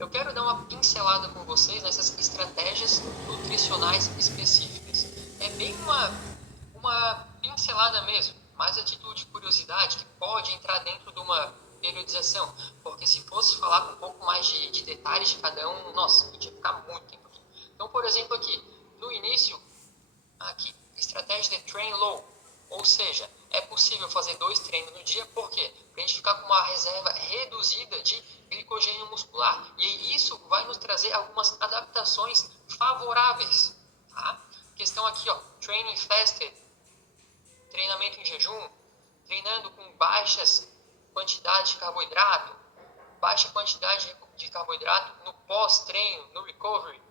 eu quero dar uma pincelada com vocês nessas estratégias nutricionais específicas. É bem uma pincelada mesmo, mais a título de curiosidade, que pode entrar dentro de uma periodização, porque se fosse falar com um pouco mais de detalhes de cada um, nossa, a gente ia ficar muito tempo aqui. Então, por exemplo, aqui, no início, aqui, estratégia de train low, ou seja, é possível fazer 2 treinos no dia, por quê? Para a gente ficar com uma reserva reduzida de glicogênio muscular. E aí isso vai nos trazer algumas adaptações favoráveis. Tá? Questão aqui, ó, training fasted, treinamento em jejum, treinando com baixas quantidades de carboidrato, baixa quantidade de carboidrato no pós-treino, no recovery.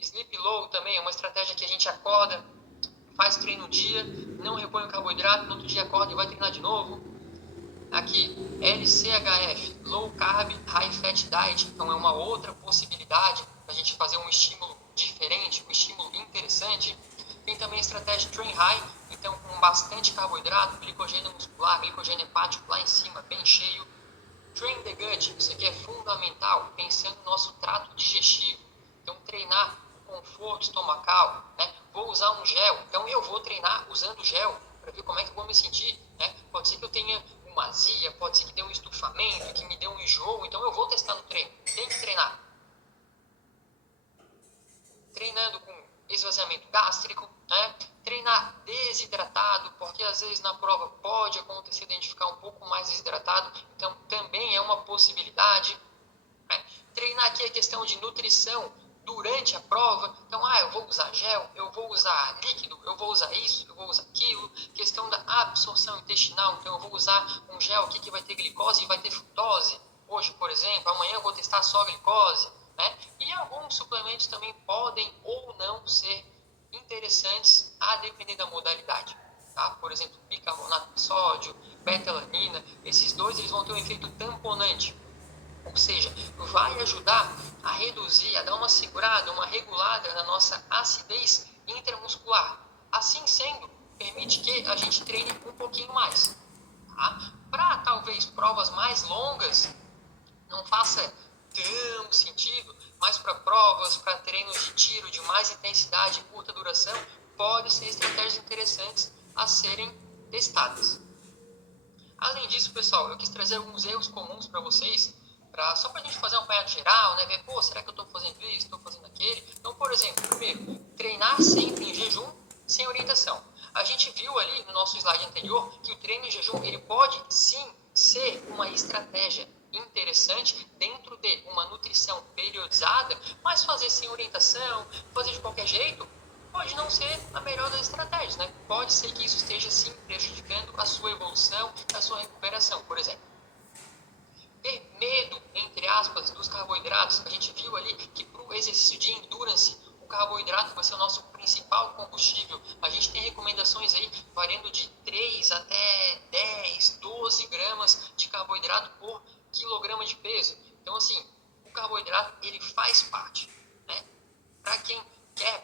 Sleep low também é uma estratégia que a gente acorda, faz treino um dia, não repõe o carboidrato, no outro dia acorda e vai treinar de novo. Aqui, LCHF, Low Carb High Fat Diet, então é uma outra possibilidade para a gente fazer um estímulo diferente, um estímulo interessante. Tem também a estratégia Train High, então com bastante carboidrato, glicogênio muscular, glicogênio hepático lá em cima, bem cheio. Train the Gut, isso aqui é fundamental, pensando no nosso trato digestivo. Então treinar o conforto estomacal, né? Vou usar um gel, então eu vou treinar usando gel, para ver como é que eu vou me sentir, né? Pode ser que eu tenha uma azia, pode ser que dê um estufamento, que me dê um enjoo, então eu vou testar no treino, tem que treinar. Treinando com esvaziamento gástrico, né? Treinar desidratado, porque às vezes na prova pode acontecer de a gente ficar um pouco mais desidratado, então também é uma possibilidade. Né? Treinar aqui a questão de nutrição durante a prova, então eu vou usar gel, eu vou usar líquido, eu vou usar isso, eu vou usar aquilo, questão da absorção intestinal, então eu vou usar um gel aqui que vai ter glicose e vai ter frutose, hoje por exemplo, amanhã eu vou testar só glicose, né? E alguns suplementos também podem ou não ser interessantes a depender da modalidade. Tá? Por exemplo, bicarbonato de sódio, betalanina, esses dois eles vão ter um efeito tamponante, ou seja, vai ajudar a reduzir, a dar uma segurada, uma regulada na nossa acidez intramuscular. Assim sendo, permite que a gente treine um pouquinho mais. Tá? Para talvez provas mais longas, não faça tão sentido, mas para provas, para treinos de tiro de mais intensidade e curta duração, podem ser estratégias interessantes a serem testadas. Além disso, pessoal, eu quis trazer alguns erros comuns para vocês, só para a gente fazer um apanhado geral, né? Ver, será que eu estou fazendo isso, estou fazendo aquele? Então, por exemplo, primeiro, treinar sempre em jejum, sem orientação. A gente viu ali no nosso slide anterior que o treino em jejum, ele pode sim ser uma estratégia interessante dentro de uma nutrição periodizada, mas fazer sem orientação, fazer de qualquer jeito, pode não ser a melhor das estratégias, né? Pode ser que isso esteja sim prejudicando a sua evolução, a sua recuperação, por exemplo. Ter medo, entre aspas, dos carboidratos, a gente viu ali que para o exercício de endurance, o carboidrato vai ser o nosso principal combustível. A gente tem recomendações aí variando de 3 até 10, 12 gramas de carboidrato por quilograma de peso. Então, assim, o carboidrato, ele faz parte, né? Para quem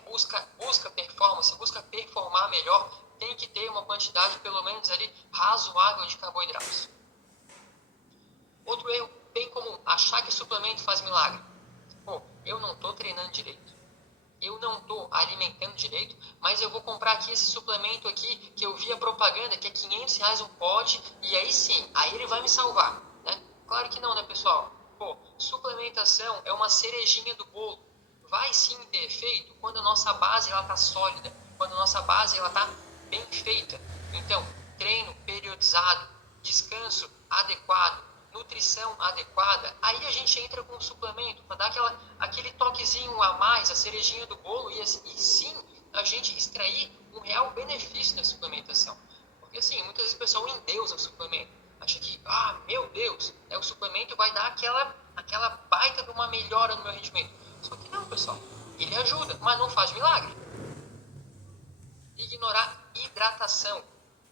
busca performance, busca performar melhor, tem que ter uma quantidade pelo menos ali razoável de carboidratos. Outro erro bem comum, achar que suplemento faz milagre. Eu não estou treinando direito, eu não estou alimentando direito, mas eu vou comprar aqui esse suplemento aqui, que eu vi a propaganda, que é R$500 um pote, e aí sim, aí ele vai me salvar, né? Claro que não, né, pessoal? Suplementação é uma cerejinha do bolo. Vai sim ter efeito quando a nossa base está sólida, quando a nossa base está bem feita. Então, treino periodizado, descanso adequado, nutrição adequada, aí a gente entra com um suplemento para dar aquele toquezinho a mais, a cerejinha do bolo, e sim a gente extrair um real benefício da suplementação. Porque assim, muitas vezes o pessoal endeusa o suplemento, acha que, meu Deus, o suplemento vai dar aquela baita de uma melhora no meu rendimento. Só que não, pessoal, ele ajuda, mas não faz milagre. Ignorar hidratação,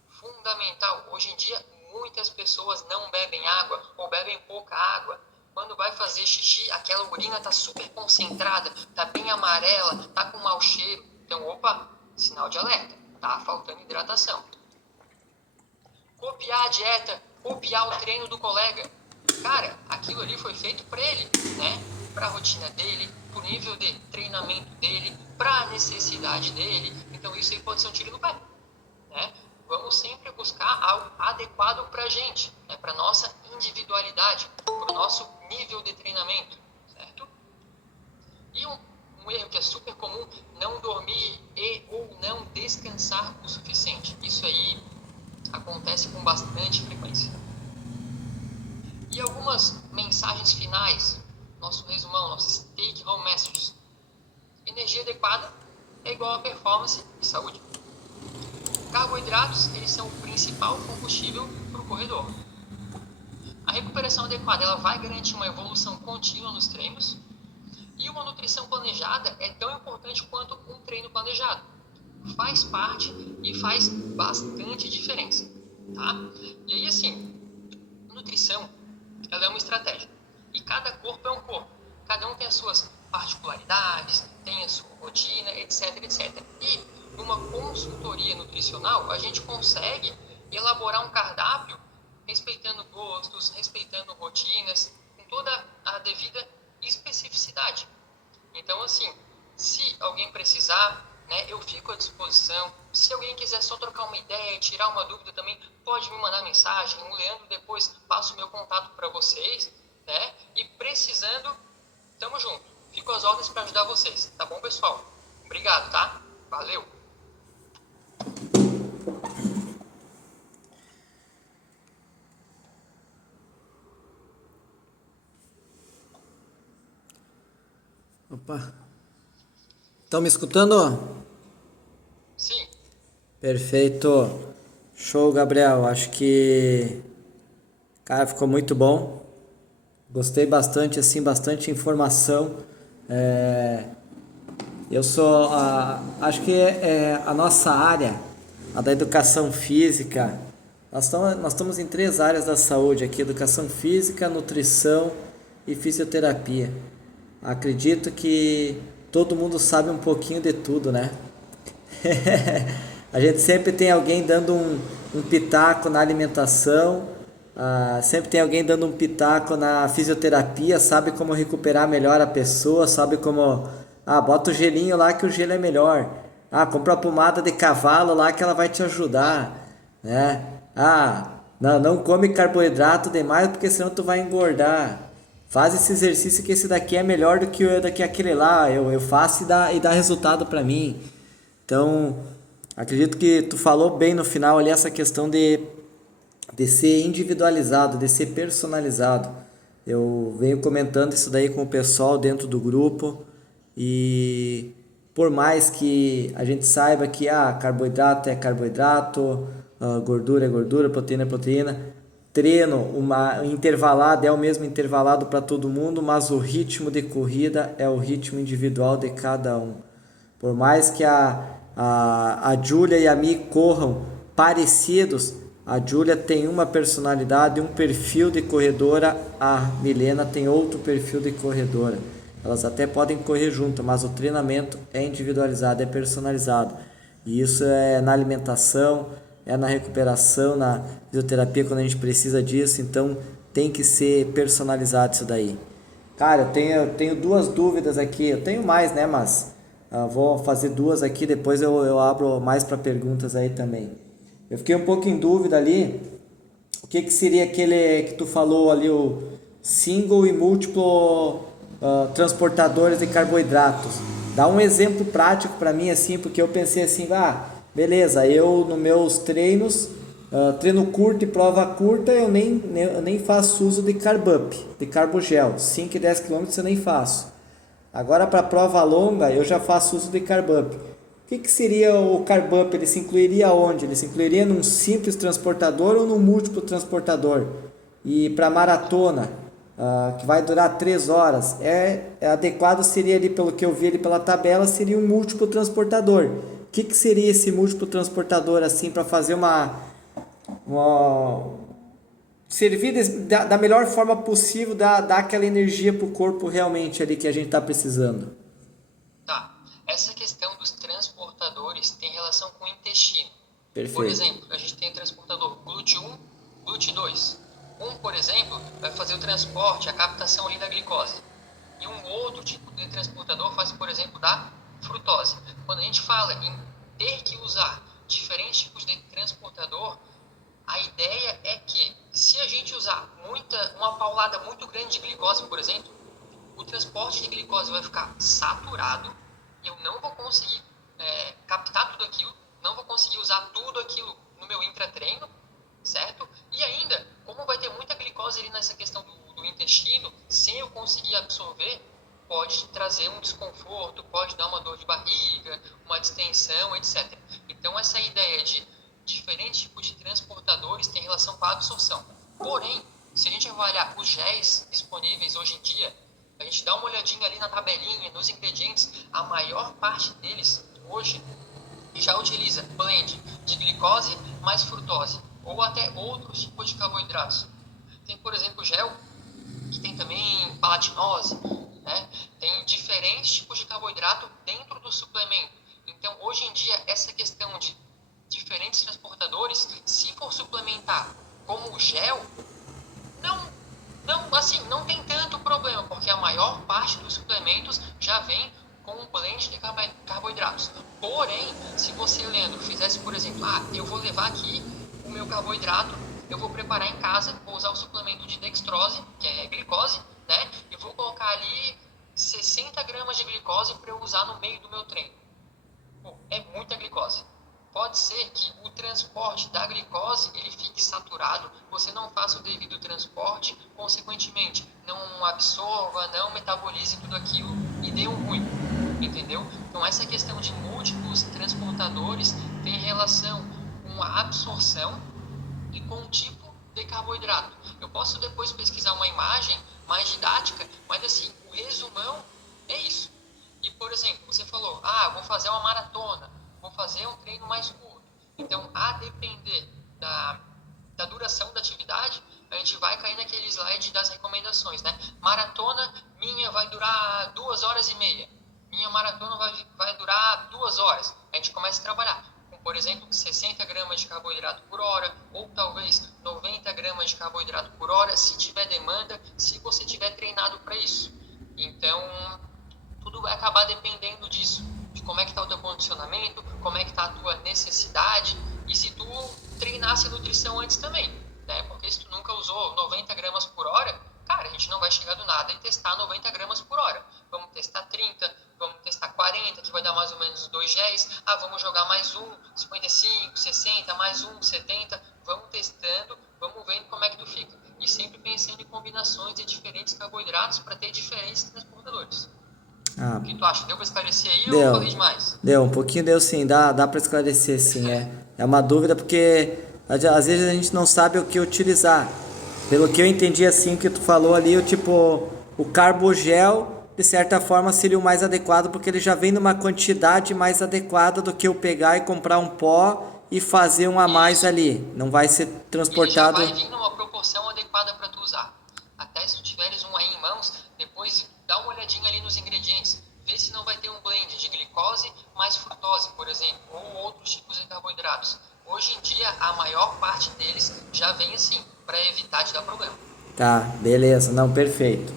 fundamental. Hoje em dia, muitas pessoas não bebem água ou bebem pouca água. Quando vai fazer xixi, aquela urina está super concentrada, está bem amarela, está com mau cheiro. Então, sinal de alerta, está faltando hidratação. Copiar a dieta, copiar o treino do colega. Cara, aquilo ali foi feito para ele, né? para a rotina dele, para o nível de treinamento dele, para a necessidade dele. Então isso aí pode ser um tiro no pé, né? Vamos sempre buscar algo adequado para a gente, né? Para a nossa individualidade, para o nosso nível de treinamento, certo? E um erro que é super comum, não dormir ou não descansar o suficiente. Isso aí acontece com bastante frequência. E algumas mensagens finais, nosso resumão, nossos take-home messages. Energia adequada é igual a performance e saúde. Carboidratos, eles são o principal combustível para o corredor. A recuperação adequada, ela vai garantir uma evolução contínua nos treinos. E uma nutrição planejada é tão importante quanto um treino planejado. Faz parte e faz bastante diferença, tá? E aí, assim, nutrição, ela é uma estratégia. E cada corpo é um corpo. Cada um tem as suas particularidades, tem a sua rotina, etc, etc. E numa consultoria nutricional, a gente consegue elaborar um cardápio respeitando gostos, respeitando rotinas, com toda a devida especificidade. Então, assim, se alguém precisar, né, eu fico à disposição. Se alguém quiser só trocar uma ideia, tirar uma dúvida também, pode me mandar mensagem. O Leandro depois passa o meu contato para vocês, né? E precisando, tamo junto. Fico às ordens para ajudar vocês, tá bom, pessoal? Obrigado, tá? Valeu! Opa. Estão me escutando? Sim. Perfeito. Show, Gabriel. Acho que, cara, ficou muito bom. Gostei bastante, assim, bastante informação. Eu sou, acho que a nossa área, a da educação física, nós estamos em 3 áreas da saúde aqui: educação física, nutrição e fisioterapia. Acredito que todo mundo sabe um pouquinho de tudo, né? A gente sempre tem alguém dando um pitaco na alimentação, sempre tem alguém dando um pitaco na fisioterapia, sabe como recuperar melhor a pessoa, sabe como, bota o gelinho lá que o gelo é melhor, compra a pomada de cavalo lá que ela vai te ajudar, né? Não come carboidrato demais porque senão tu vai engordar. Faz esse exercício que esse daqui é melhor do que aquele lá, eu faço e dá resultado para mim. Então, acredito que tu falou bem no final ali essa questão de ser individualizado, de ser personalizado. Eu venho comentando isso daí com o pessoal dentro do grupo e por mais que a gente saiba que carboidrato é carboidrato, gordura é gordura, proteína é proteína, treino intervalado é o mesmo intervalado para todo mundo, mas o ritmo de corrida é o ritmo individual de cada um. Por mais que a Júlia e a Mi corram parecidos, a Júlia tem uma personalidade, um perfil de corredora, a Milena tem outro perfil de corredora. Elas até podem correr junto, mas o treinamento é individualizado, é personalizado. E isso é na alimentação, é na recuperação, na fisioterapia quando a gente precisa disso, então tem que ser personalizado isso daí. Cara, eu tenho 2 dúvidas aqui, eu tenho mais, né, mas vou fazer 2 aqui, depois eu abro mais para perguntas aí também. Eu fiquei um pouco em dúvida ali, o que seria aquele que tu falou ali, o single e múltiplo transportadores de carboidratos. Dá um exemplo prático para mim, assim, porque eu pensei assim, beleza, eu nos meus treinos, treino curto e prova curta, eu nem faço uso de carb up, de carbogel, 5 e 10 km eu nem faço. Agora para prova longa eu já faço uso de carb up. O que seria o carb up? Ele se incluiria onde? Ele se incluiria num simples transportador ou num múltiplo transportador? E para maratona, que vai durar 3 horas, adequado seria ali, pelo que eu vi ali pela tabela, seria um múltiplo transportador. O que seria esse múltiplo transportador assim para fazer servir da melhor forma possível, dar aquela energia para o corpo realmente ali que a gente está precisando? Tá. Essa questão dos transportadores tem relação com o intestino. Perfeito. Por exemplo, a gente tem o transportador GLUT1, GLUT2. Um, por exemplo, vai fazer o transporte, a captação ali da glicose. E um outro tipo de transportador faz, por exemplo, da frutose. Quando a gente fala em ter que usar diferentes tipos de transportador, a ideia é que se a gente usar uma paulada muito grande de glicose, por exemplo, o transporte de glicose vai ficar saturado, eu não vou conseguir captar tudo aquilo, não vou conseguir usar tudo aquilo no meu intratreino, certo? E ainda, como vai ter muita glicose ali nessa questão do intestino, sem eu conseguir absorver, pode trazer um desconforto, pode dar uma dor de barriga, uma distensão, etc. Então, essa ideia de diferentes tipos de transportadores tem relação com a absorção. Porém, se a gente avaliar os géis disponíveis hoje em dia, a gente dá uma olhadinha ali na tabelinha, nos ingredientes, a maior parte deles hoje já utiliza blend de glicose mais frutose, ou até outros tipos de carboidratos. Tem, por exemplo, gel, que tem também palatinose, né? Tem diferentes tipos de carboidrato dentro do suplemento. Então, hoje em dia, essa questão de diferentes transportadores, se for suplementar como gel, não tem tanto problema, porque a maior parte dos suplementos já vem com um blend de carboidratos. Porém, se você, Leandro, fizesse, por exemplo, eu vou levar aqui o meu carboidrato, eu vou preparar em casa, vou usar o suplemento de dextrose, que é glicose, né? E vou colocar ali 60 gramas de glicose para eu usar no meio do meu treino. Pô, é muita glicose. Pode ser que o transporte da glicose ele fique saturado, você não faça o devido transporte, consequentemente, não absorva, não metabolize tudo aquilo e dê um ruim, entendeu? Então, essa questão de múltiplos transportadores tem relação com a absorção e com o tipo de carboidrato. Eu posso depois pesquisar uma imagem mais didática, mas assim, o resumão é isso. E, por exemplo, você falou, eu vou fazer uma maratona, vou fazer um treino mais curto. Então, a depender da duração da atividade, a gente vai cair naquele slide das recomendações, né? Maratona minha vai durar 2 horas e meia. Minha maratona vai durar 2 horas. A gente começa a trabalhar com, por exemplo, 60 gramas de carboidrato por hora, ou talvez 90 gramas de carboidrato por hora, se tiver demanda, se você tiver treinado para isso. Então, tudo vai acabar dependendo disso, de como é que está o teu condicionamento, como é que está a tua necessidade, e se tu treinasse a nutrição antes também, né? Porque se tu nunca usou 90 gramas por hora, cara, a gente não vai chegar do nada e testar 90 gramas por hora. Vamos testar 30, vamos testar 40, que vai dar mais ou menos 2 géis. Vamos jogar mais um, 55, 60, mais um, 70. Vamos testando, vamos vendo como é que tu fica. E sempre pensando em combinações de diferentes carboidratos para ter diferentes transportadores. O que tu acha? Deu para esclarecer aí ou eu falei demais? Um pouquinho deu sim, dá para esclarecer sim, é uma dúvida porque às vezes a gente não sabe o que utilizar. Pelo que eu entendi assim que tu falou ali, o carbogel de certa forma seria o mais adequado porque ele já vem numa quantidade mais adequada do que eu pegar e comprar um pó e fazer um a mais ali. Não vai ser transportado. Ele já vai vir numa proporção adequada para tu usar. Até se tu tiveres um aí em mãos, depois dá uma olhadinha ali nos ingredientes. Vê se não vai ter um blend de glicose mais frutose, por exemplo, ou outros tipos de carboidratos. Hoje em dia, a maior parte deles já vem assim, para evitar de dar problema. Tá, beleza, não, perfeito.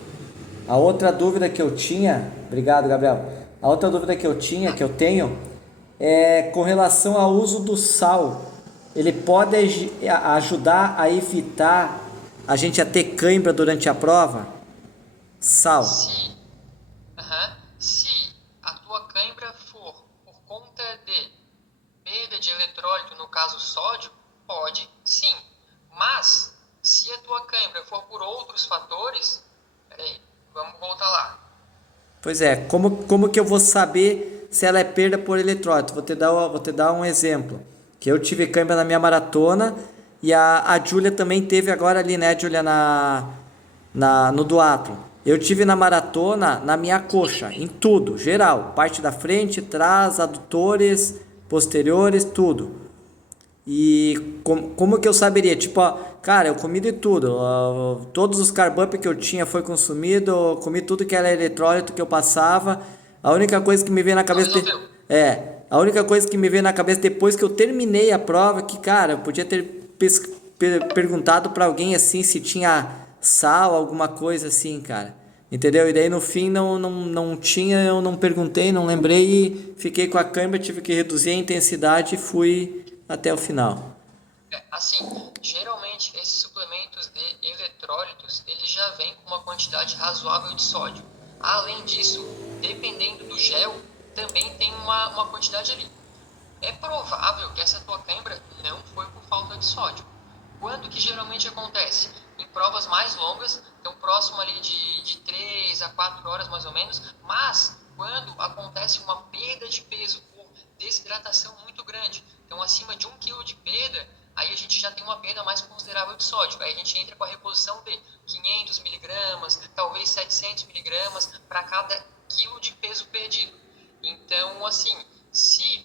A outra dúvida que eu tinha, obrigado, Gabriel. A outra dúvida que eu tenho, é com relação ao uso do sal. Ele pode ajudar a evitar a gente a ter cãibra durante a prova? Sal. Se a tua cãibra for por conta de perda de eletrólito, no caso sódio, pode sim. Mas, se a tua cãibra for por outros fatores, peraí, vamos voltar lá. Pois é, como que eu vou saber se ela é perda por eletrólito? Vou te dar um exemplo. Que eu tive cãibra na minha maratona e a Júlia também teve agora ali, né, Júlia, no duatlo. Eu tive na maratona na minha coxa, em tudo, geral. Parte da frente, trás, adutores, posteriores, tudo. E como que eu saberia? Tipo, cara, eu comi de tudo. Todos os carb up que eu tinha foi consumido. Eu comi tudo que era eletrólito que eu passava. A única coisa que me veio na cabeça... A única coisa que me veio na cabeça depois que eu terminei a prova, que, cara, eu podia ter perguntado pra alguém assim se tinha sal, alguma coisa assim, cara. Entendeu? E daí no fim não tinha, eu não perguntei, não lembrei e fiquei com a câimbra, tive que reduzir a intensidade e fui até o final. Assim, geralmente esses suplementos de eletrólitos, eles já vêm com uma quantidade razoável de sódio. Além disso, dependendo do gel, também tem uma quantidade ali. É provável que essa tua cãibra não foi por falta de sódio. Quando que geralmente acontece? Em provas mais longas, então próximo ali de 3 a 4 horas mais ou menos, mas quando acontece uma perda de peso por desidratação muito grande, então acima de 1 kg de perda, aí a gente já tem uma perda mais considerável de sódio. Aí a gente entra com a reposição de 500 miligramas, talvez 700 miligramas para cada quilo de peso perdido. Então, assim, se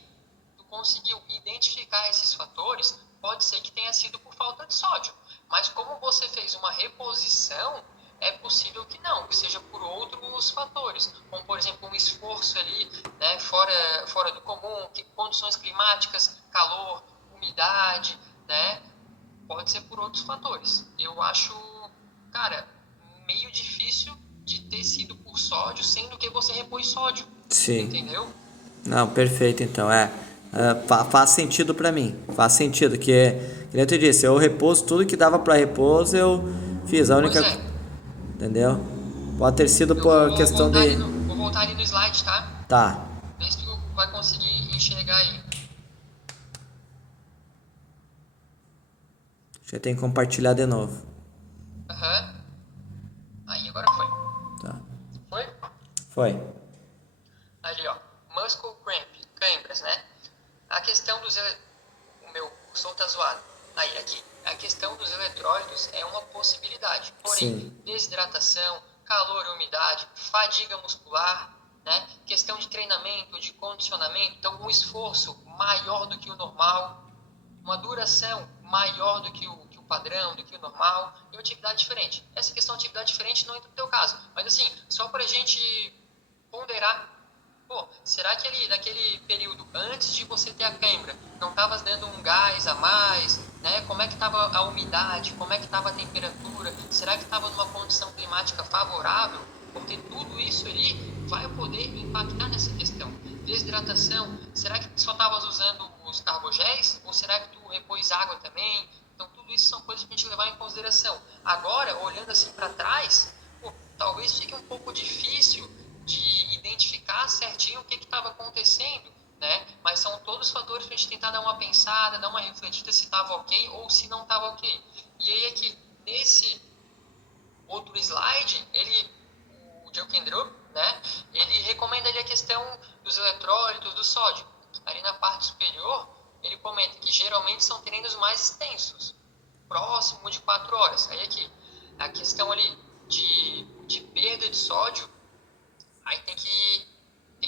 tu conseguiu identificar esses fatores, pode ser que tenha sido por falta de sódio. Mas como você fez uma reposição, é possível que não, que seja por outros fatores, como por exemplo um esforço ali, né, fora do comum, condições climáticas, calor, umidade, né, pode ser por outros fatores. Eu acho, cara, meio difícil de ter sido por sódio, sendo que você repôs sódio, Sim. entendeu? Não, perfeito, então, faz sentido pra mim, faz sentido, que nem eu te disse, eu repouso tudo que dava pra repouso, eu fiz, a Pois única, é, entendeu? Pode ter sido eu por vou questão voltar de, ali vou voltar ali no slide, tá? tá, Vê se tu vai conseguir enxergar aí. já tem que compartilhar de novo, Aham. Aí, agora foi. tá, Foi? foi, Ali, ó. Muscle cramp, câimbras, né? A questão dos... O meu som tá zoado. Aí, aqui. A questão dos eletrólitos é uma possibilidade. Porém, sim, desidratação, calor e umidade, fadiga muscular, né? Questão de treinamento, de condicionamento. Então, um esforço maior do que o normal, uma duração maior do que o padrão, do que o normal, e uma atividade diferente. Essa questão de atividade diferente não entra no teu caso, mas assim, só para a gente ponderar, pô, será que ali, naquele período, antes de você ter a cãibra, não estava dando um gás a mais, né? Como é que estava a umidade, como é que estava a temperatura, será que estava numa condição climática favorável? Porque tudo isso ali vai poder impactar nessa questão. Desidratação, será que só estavas usando os carbogéis ou será que tu repôs água também? Então tudo isso são coisas para a gente levar em consideração. Agora, olhando assim para trás, pô, talvez fique um pouco difícil de identificar certinho o que estava acontecendo, né? Mas são todos fatores para a gente tentar dar uma pensada, dar uma refletida se estava ok ou se não estava ok. E aí aqui, nesse outro slide, o Jokendrup, né? Ele recomenda ali a questão dos eletrólitos, do sódio. Ali na parte superior, ele comenta que geralmente são treinos mais extensos, próximo de 4 horas. Aí aqui, a questão ali de perda de sódio, aí tem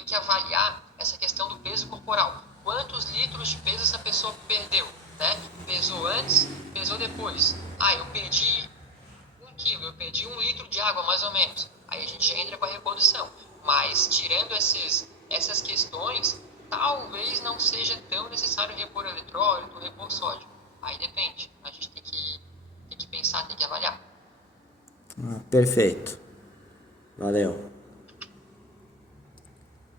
que avaliar essa questão do peso corporal. Quantos litros de peso essa pessoa perdeu, né? Pesou antes, pesou depois. Ah, eu perdi 1 kg, eu perdi 1 litro de água, mais ou menos. Aí a gente já entra com a reposição. Mas, tirando essas questões, talvez não seja tão necessário repor eletrólito, repor sódio. Aí depende. A gente tem que pensar, tem que avaliar. perfeito, valeu.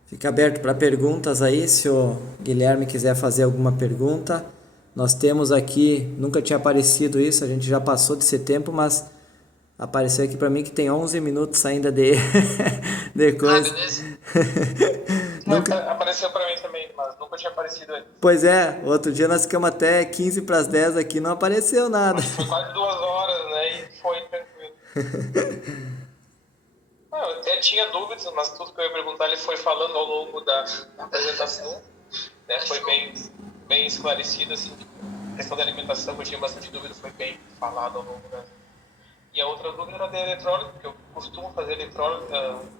Fica aberto para perguntas aí, se o Guilherme quiser fazer alguma pergunta. Nós temos aqui, nunca tinha aparecido isso, a gente já passou desse tempo, mas apareceu aqui para mim que tem 11 minutos ainda de, de Ah, coisa. beleza. Nunca. Apareceu pra mim também, mas nunca tinha aparecido antes. Pois é, outro dia nós ficamos até 15 para as 10 aqui, não apareceu nada. Foi quase 2 horas, né? E foi tranquilo. Eu até tinha dúvidas, mas tudo que eu ia perguntar ele foi falando ao longo da apresentação. Né? Foi bem esclarecido, assim. A questão da alimentação, eu tinha bastante dúvida, foi bem falado ao longo da... E a outra dúvida era de eletrólito, porque eu costumo fazer eletrólito,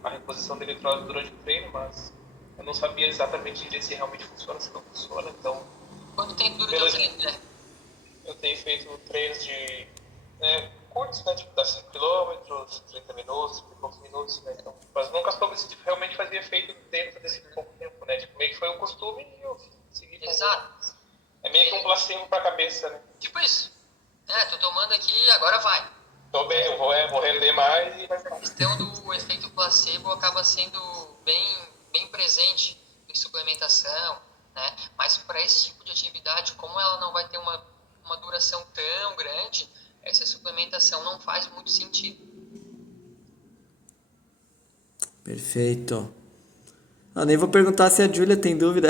a reposição de eletrólito durante o treino, mas eu não sabia exatamente direito se realmente funciona, se não funciona. Então, Quanto tempo dura o teu treino, né? eu tenho feito treinos de curtos, né? Tipo, dá 5 km, 30 minutos, 30 e poucos minutos, né? Então, mas nunca soube se realmente fazia efeito dentro desse pouco tempo, né? Tipo, meio que foi um costume e eu segui fazendo. Exato. É meio que um placebo pra cabeça, né? Tipo isso. Tô tomando aqui, agora vai. Tô bem, eu vou render mais e vai ficar. A questão o efeito placebo acaba sendo bem presente em suplementação, né? Mas para esse tipo de atividade, como ela não vai ter uma duração tão grande, essa suplementação não faz muito sentido. Perfeito. Eu nem vou perguntar se a Júlia tem dúvida.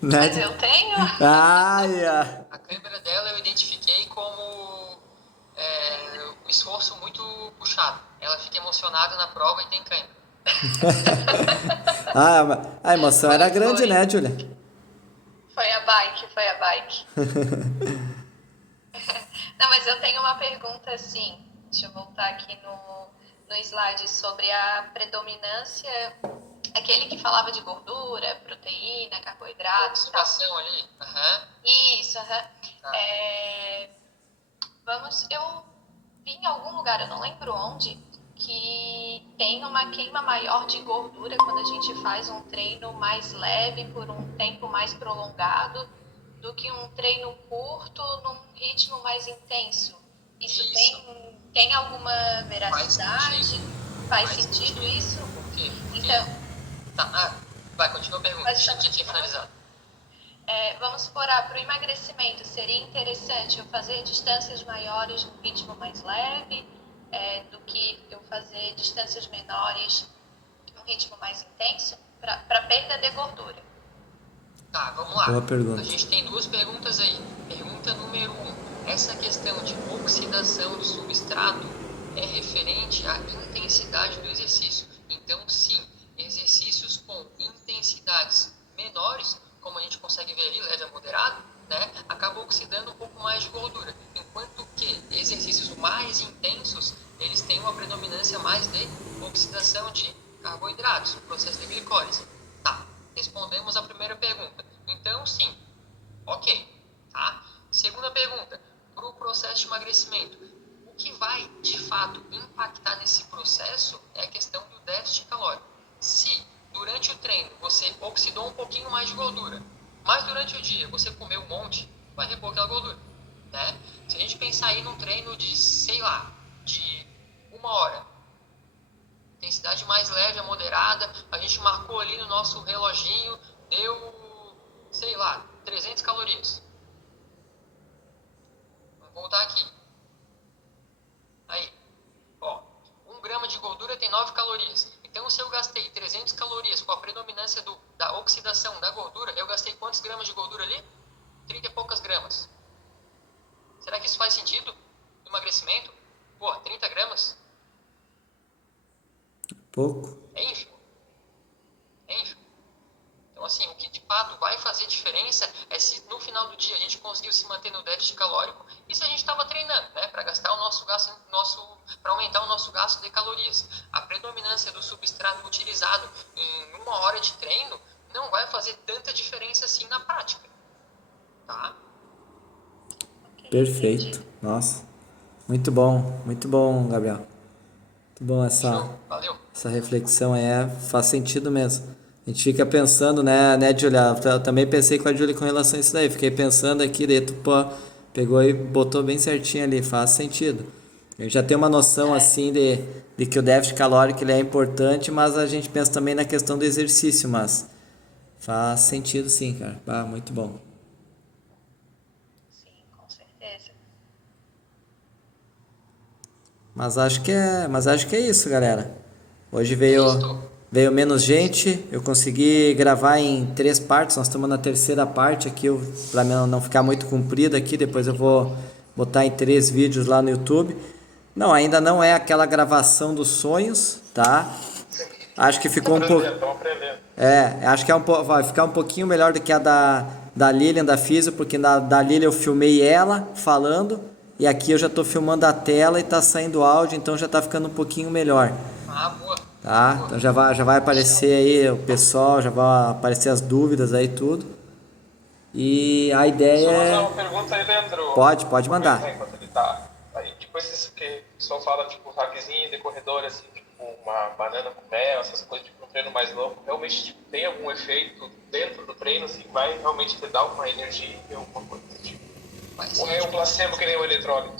Mas eu tenho. Ai, A câimbra dela eu identifiquei como um esforço muito puxado. Ela fica emocionada na prova e tem câimbra. a emoção era grande, Foi. né, Júlia? Foi a bike. Não, mas eu tenho uma pergunta assim. Deixa eu voltar aqui no slide sobre a predominância. Aquele que falava de gordura, proteína, carboidratos e tal. Ali. Isso, eu vi em algum lugar, eu não lembro onde, que tem uma queima maior de gordura quando a gente faz um treino mais leve por um tempo mais prolongado do que um treino curto num ritmo mais intenso. Isso. Tem alguma veracidade? Faz sentido isso? Por quê? Então, vai, continua a pergunta. Deixa eu tinha finalizado. Vamos supor, para o emagrecimento, seria interessante eu fazer distâncias maiores num ritmo mais leve do que eu fazer distâncias menores num ritmo mais intenso para perda de gordura. Tá, vamos lá. Boa pergunta. A gente tem duas perguntas aí. Pergunta número 1. Essa questão de oxidação do substrato é referente à intensidade do exercício. Então, sim, exercícios com intensidades menores, como a gente consegue ver ali, leve a moderado, né, acaba oxidando um pouco mais de gordura. Enquanto que exercícios mais intensos, eles têm uma predominância mais de oxidação de carboidratos, processo de glicólise. Tá, respondemos a primeira pergunta. Então, sim, ok. Tá? Segunda pergunta, para o processo de emagrecimento, o que vai, de fato, impactar nesse processo é a questão do déficit calórico. Se durante o treino você oxidou um pouquinho mais de gordura, mas durante o dia você comeu um monte, vai repor aquela gordura, né? Se a gente pensar aí num treino de, de 1 hora, intensidade mais leve a moderada, a gente marcou ali no nosso reloginho, deu, 300 calorias. Vamos voltar aqui. Aí, 1 grama de gordura tem 9 calorias. Então, se eu gastei 300 calorias com a predominância da oxidação da gordura, eu gastei quantos gramas de gordura ali? 30 e poucas gramas. Será que isso faz sentido no emagrecimento? 30 gramas? Pouco. É ínfimo. Então, assim, o que de fato vai fazer diferença é se no final do dia a gente conseguiu se manter no déficit calórico e se a gente estava treinando, né, para gastar o nosso gasto, para aumentar o nosso gasto de calorias. A predominância do substrato utilizado em 1 hora de treino não vai fazer tanta diferença assim na prática, tá? Perfeito. Nossa. Muito bom, Gabriel. Muito bom Valeu. essa reflexão aí, faz sentido mesmo. A gente fica pensando, né, Julia? Eu também pensei com a Julia com relação a isso daí. Fiquei pensando aqui, daí tu pegou e botou bem certinho ali, faz sentido. Eu já tenho uma noção assim de que o déficit calórico ele é importante, mas a gente pensa também na questão do exercício, mas faz sentido sim, cara. Muito bom. Sim, com certeza. Mas acho que é isso, galera. Hoje veio menos gente, eu consegui gravar em 3 partes, nós estamos na terceira parte aqui, para não ficar muito comprido aqui, depois eu vou botar em 3 vídeos lá no YouTube. Não, ainda não é aquela gravação dos sonhos, tá? Acho que ficou um pouco... acho que vai ficar um pouquinho melhor do que a da Lilian, da Físio, porque da Lilian eu filmei ela falando, e aqui eu já estou filmando a tela e está saindo áudio, então já está ficando um pouquinho melhor. Boa. Tá? Então já vai aparecer aí o pessoal, já vai aparecer as dúvidas aí tudo. E a ideia é... Só uma pergunta aí, Leandro. Pode mandar. Enquanto ele tá aí, tipo esses que o pessoal fala, tipo, hackzinho de corredor, assim, tipo, uma banana com mel, essas coisas, tipo, um treino mais longo, realmente tipo, tem algum efeito dentro do treino, assim, vai realmente te dar uma energia ou alguma coisa assim, tipo. Ou é um placebo que nem o eletrólito?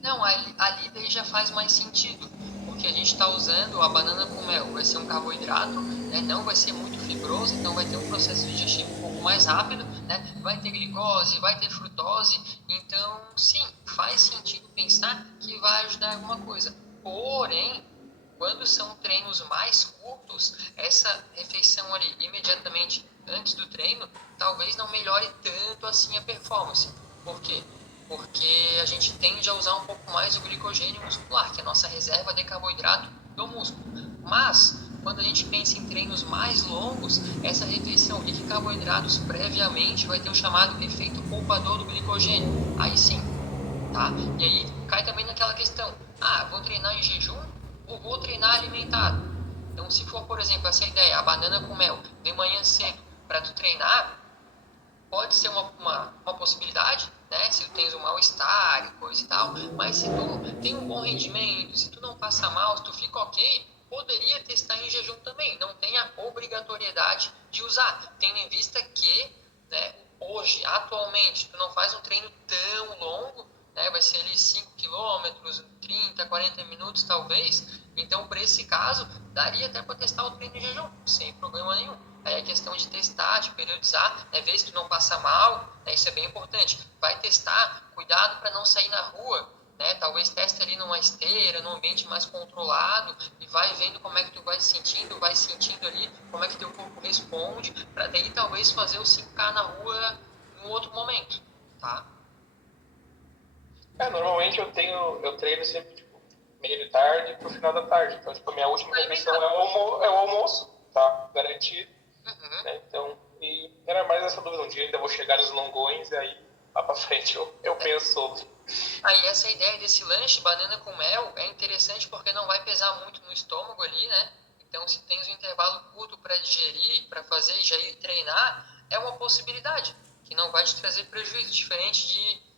Não, ali daí já faz mais sentido, porque a gente está usando a banana com mel, vai ser um carboidrato, né? Não vai ser muito fibroso, então vai ter um processo digestivo um pouco mais rápido, né? Vai ter glicose, vai ter frutose, então sim, faz sentido pensar que vai ajudar alguma coisa. Porém, quando são treinos mais curtos, essa refeição ali imediatamente antes do treino talvez não melhore tanto assim a performance. Por quê? Porque a gente tende a usar um pouco mais o glicogênio muscular, que é a nossa reserva de carboidrato do músculo. Mas, quando a gente pensa em treinos mais longos, essa refeição rica em carboidratos previamente vai ter o chamado efeito poupador do glicogênio. Aí sim, tá? E aí cai também naquela questão, vou treinar em jejum ou vou treinar alimentado? Então, se for, por exemplo, essa ideia, a banana com mel, de manhã cedo, para tu treinar, pode ser uma possibilidade, né? Se tu tens um mal-estar e coisa e tal, mas se tu tem um bom rendimento, se tu não passa mal, se tu fica ok, poderia testar em jejum também. Não tem a obrigatoriedade de usar, tendo em vista que, né, hoje, atualmente, tu não faz um treino tão longo, né? Vai ser ali 5 quilômetros, 30, 40 minutos talvez. Então, por esse caso, daria até para testar o treino em jejum, sem problema nenhum. Aí é questão de testar, de periodizar, né? Ver se tu não passa mal, né? Isso é bem importante. Vai testar, cuidado para não sair na rua, né? Talvez teste ali numa esteira, num ambiente mais controlado e vai vendo como é que tu vai sentindo ali como é que teu corpo responde, para daí talvez fazer o 5K na rua em um outro momento, tá? Normalmente eu treino sempre, tipo, meio de tarde pro final da tarde. Então, tipo, a minha última refeição é o almoço, tá? Garantido. Uhum. Né? Então, e era mais essa dúvida. Um dia ainda vou chegar nos longões e aí lá pra frente eu penso sobre. Aí essa ideia desse lanche, banana com mel, é interessante porque não vai pesar muito no estômago ali, né? Então, se tens um intervalo curto para digerir, para fazer e já ir treinar, é uma possibilidade que não vai te trazer prejuízo, diferente de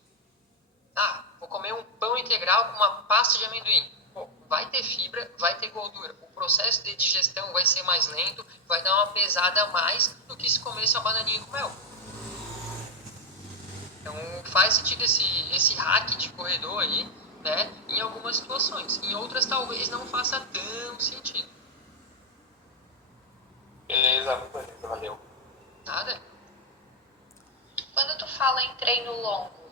vou comer um pão integral com uma pasta de amendoim. Pô, vai ter fibra, vai ter gordura. O processo de digestão vai ser mais lento, vai dar uma pesada a mais do que se comesse uma bananinha com mel. Então faz sentido esse hack de corredor aí, né? Em algumas situações. Em outras talvez não faça tanto sentido. Beleza, valeu. Nada? Quando tu fala em treino longo,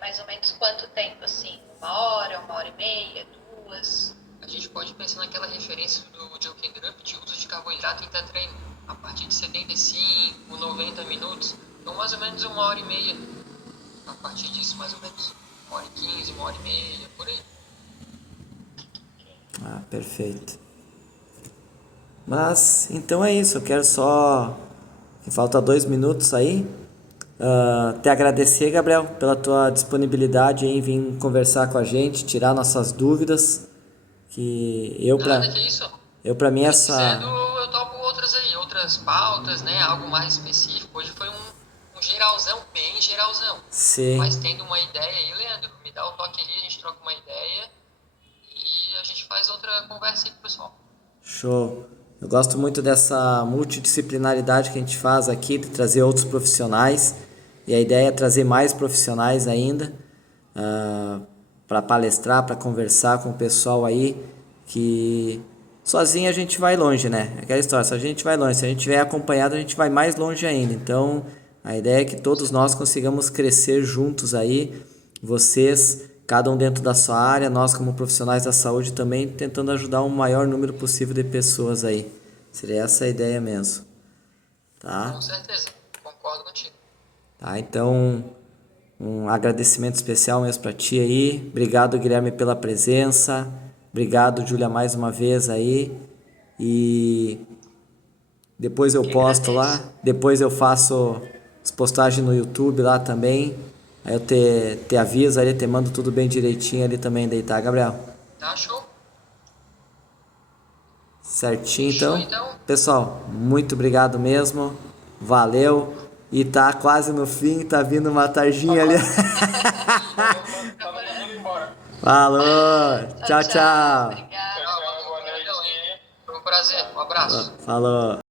mais ou menos quanto tempo, assim? 1 hora e meia, 2? A gente pode pensar naquela referência do Joe Drup de uso de carboidrato em treino, a partir de 75, 90 minutos, então mais ou menos 1 hora e meia, a partir disso mais ou menos, 1 hora e 15, 1 hora e meia, por aí. Perfeito. Mas, então é isso, eu quero só, que falta 2 minutos aí, te agradecer, Gabriel, pela tua disponibilidade em vir conversar com a gente, tirar nossas dúvidas, que Nada, que isso. Pra mim Precisando, eu topo outras aí, outras pautas, né, algo mais específico. Hoje foi um geralzão, bem geralzão. Sim. Mas tendo uma ideia aí, Leandro, me dá o toque ali, a gente troca uma ideia e a gente faz outra conversa aí com o pessoal. Show. Eu gosto muito dessa multidisciplinaridade que a gente faz aqui, de trazer outros profissionais. E a ideia é trazer mais profissionais ainda para palestrar, para conversar com o pessoal aí, que sozinho a gente vai longe, né? Aquela história, se a gente vai longe, se a gente tiver acompanhado, a gente vai mais longe ainda. Então, a ideia é que todos nós consigamos crescer juntos aí, vocês, cada um dentro da sua área, nós como profissionais da saúde também, tentando ajudar o maior número possível de pessoas aí. Seria essa a ideia mesmo. Tá? Com certeza, concordo contigo. Tá, então um agradecimento especial mesmo para ti aí. Obrigado, Guilherme, pela presença. Obrigado, Júlia, mais uma vez aí. E depois eu posto lá. Depois eu faço as postagens no YouTube lá também. Aí eu te aviso ali, te mando tudo bem direitinho ali também daí, tá, Gabriel? Tá, show? Certinho, Show, então. então. Pessoal, muito obrigado mesmo. Valeu. E tá quase no fim, tá vindo uma tarjinha ali. Tá mandando embora. Falou. Tchau, tchau. Obrigada. Tchau, boa noite. Foi um prazer, um abraço. Falou.